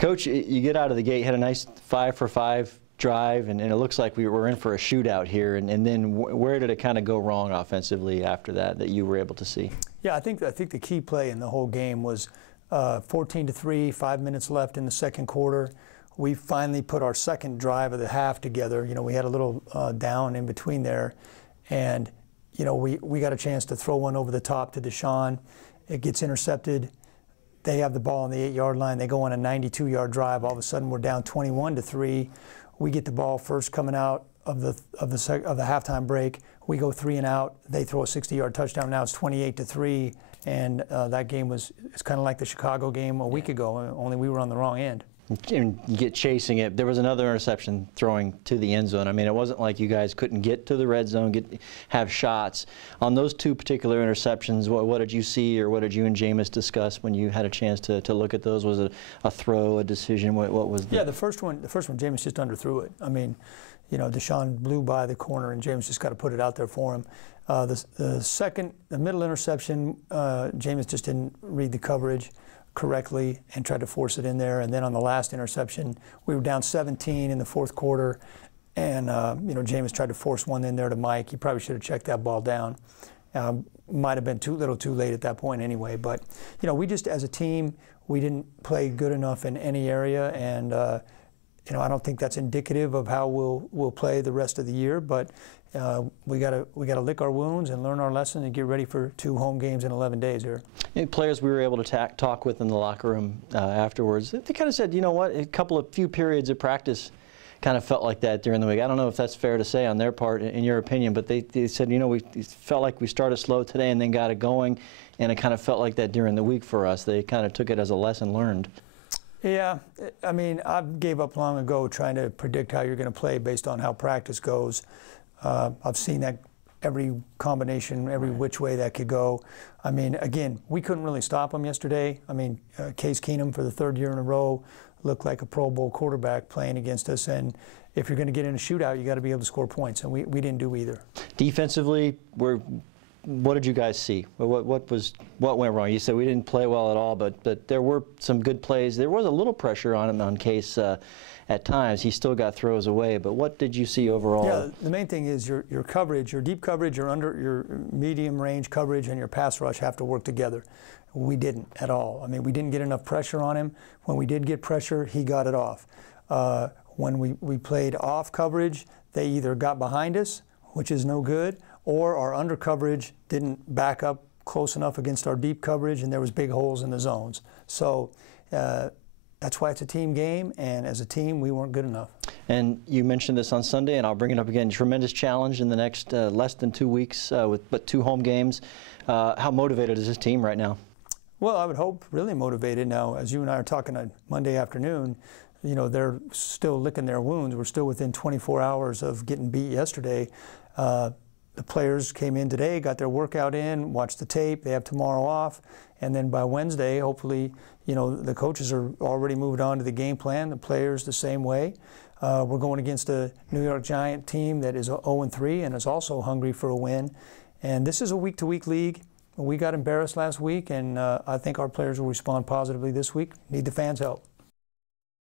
Coach, you get out of the gate, had a nice 5-for-5 drive, and it looks like we were in for a shootout here. And then where did it kind of go wrong offensively after that you were able to see? Yeah, I think the key play in the whole game was 14-3, 5 minutes left in the second quarter. We finally put our second drive of the half together. You know, we had a little down in between there, and you know, we got a chance to throw one over the top to Deshaun. It gets intercepted. They have the ball on the 8-yard line. They go on a 92-yard drive. All of a sudden, we're down 21-3. We get the ball first coming out of the halftime break. We go 3 and out. They throw a 60-yard touchdown. Now it's 28-3, and that game it's kind of like the Chicago game a week ago. Only we were on the wrong end. And you get chasing it. There was another interception throwing to the end zone. I mean, it wasn't like you guys couldn't get to the red zone, have shots. On those two particular interceptions, what did you see, or what did you and Jameis discuss when you had a chance to look at those? Was it a throw, a decision? What was the... Yeah, the first one, Jameis just underthrew it. I mean, you know, Deshaun blew by the corner, and Jameis just got to put it out there for him. The middle interception, Jameis just didn't read the coverage correctly and tried to force it in there. And then on the last interception, we were down 17 in the fourth quarter, and you know, Jameis tried to force one in there to Mike. He probably should have checked that ball down. Might have been too late at that point anyway. But you know, we just, as a team, we didn't play good enough in any area, and you know, I don't think that's indicative of how we'll play the rest of the year. But we gotta lick our wounds and learn our lesson and get ready for 2 home games in 11 days here. And players we were able to talk with in the locker room afterwards, they kind of said, you know what, few periods of practice kind of felt like that during the week. I don't know if that's fair to say on their part, in your opinion, but they said, you know, we felt like we started slow today and then got it going, and it kind of felt like that during the week for us. They kind of took it as a lesson learned. Yeah, I mean, I gave up long ago trying to predict how you're going to play based on how practice goes. I've seen that every combination, every which way that could go. I mean, again, we couldn't really stop them yesterday. I mean, Case Keenum for the 3rd year in a row looked like a Pro Bowl quarterback playing against us. And if you're going to get in a shootout, you got to be able to score points, and we didn't do either. Defensively, what did you guys see? What went wrong? You said we didn't play well at all, but there were some good plays. There was a little pressure on him on Case at times. He still got throws away, but what did you see overall? Yeah, the main thing is your coverage, your deep coverage, your medium range coverage, and your pass rush have to work together. We didn't at all. I mean, we didn't get enough pressure on him. When we did get pressure, he got it off. When we played off coverage, they either got behind us, which is no good, or our under coverage didn't back up close enough against our deep coverage, and there was big holes in the zones. So that's why it's a team game, and as a team, we weren't good enough. And you mentioned this on Sunday, and I'll bring it up again. Tremendous challenge in the next less than 2 weeks but 2 home games. How motivated is this team right now? Well, I would hope really motivated. Now, as you and I are talking on Monday afternoon, you know, they're still licking their wounds. We're still within 24 hours of getting beat yesterday. The players came in today, got their workout in, watched the tape. They have tomorrow off. And then by Wednesday, hopefully, you know, the coaches are already moved on to the game plan, the players the same way. We're going against a New York Giant team that is 0-3 and is also hungry for a win. And this is a week-to-week league. We got embarrassed last week, and I think our players will respond positively this week. Need the fans' help.